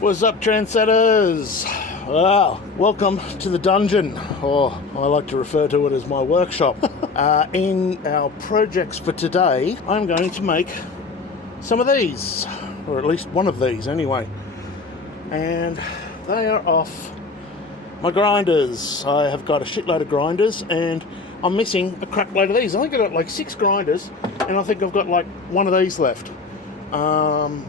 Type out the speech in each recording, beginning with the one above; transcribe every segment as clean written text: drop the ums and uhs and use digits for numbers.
What's up, trendsetters? Well, welcome to the dungeon, or I like to refer to it as my workshop. In our projects for today, I'm going to make some of these, or at least one of these anyway. And they are off my grinders. I have got a shitload of grinders and I'm missing a crap load of these. I think I've got like 6 grinders and I think I've got like one of these left.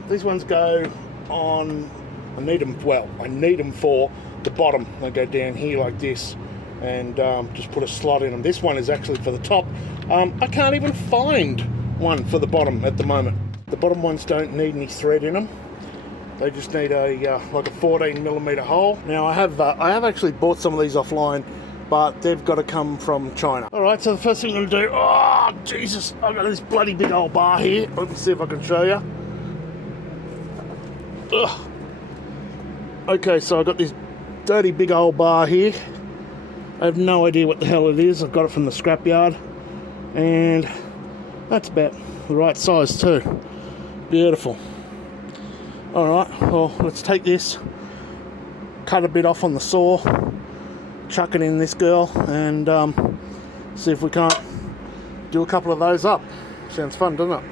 These ones go on, I need them for the bottom. They go down here like this and just put a slot in them. This one is actually for the top. I can't even find one for the bottom at the moment. The bottom ones don't need any thread in them. They just need a like a 14mm hole. Now I have actually bought some of these offline, but they've got to come from China. All right, so the first thing I'm gonna do, oh Jesus, I've got this bloody big old bar here. Let me see if I can show you. Ugh. Okay, so I've got this dirty big old bar here. I have no idea what the hell it is. I've got it from the scrapyard, and that's about the right size too. Beautiful. All right, well, let's take this, cut a bit off on the saw, chuck it in this girl, and see if we can't do a couple of those up. Sounds fun, doesn't it?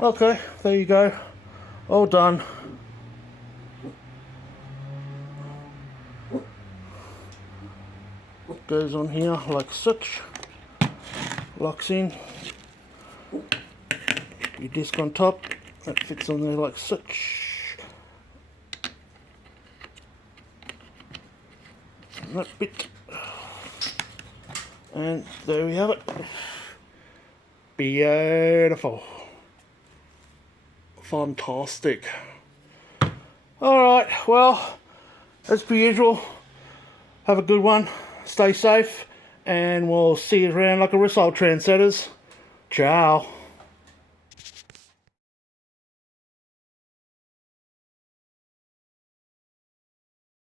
Okay, there you go. All done. Goes on here like such. Locks in. Your disc on top. That fits on there like such. And that bit. And there we have it. Beautiful. Fantastic. Alright, well, as per usual, have a good one, stay safe, and we'll see you around like a result, trendsetters. Ciao.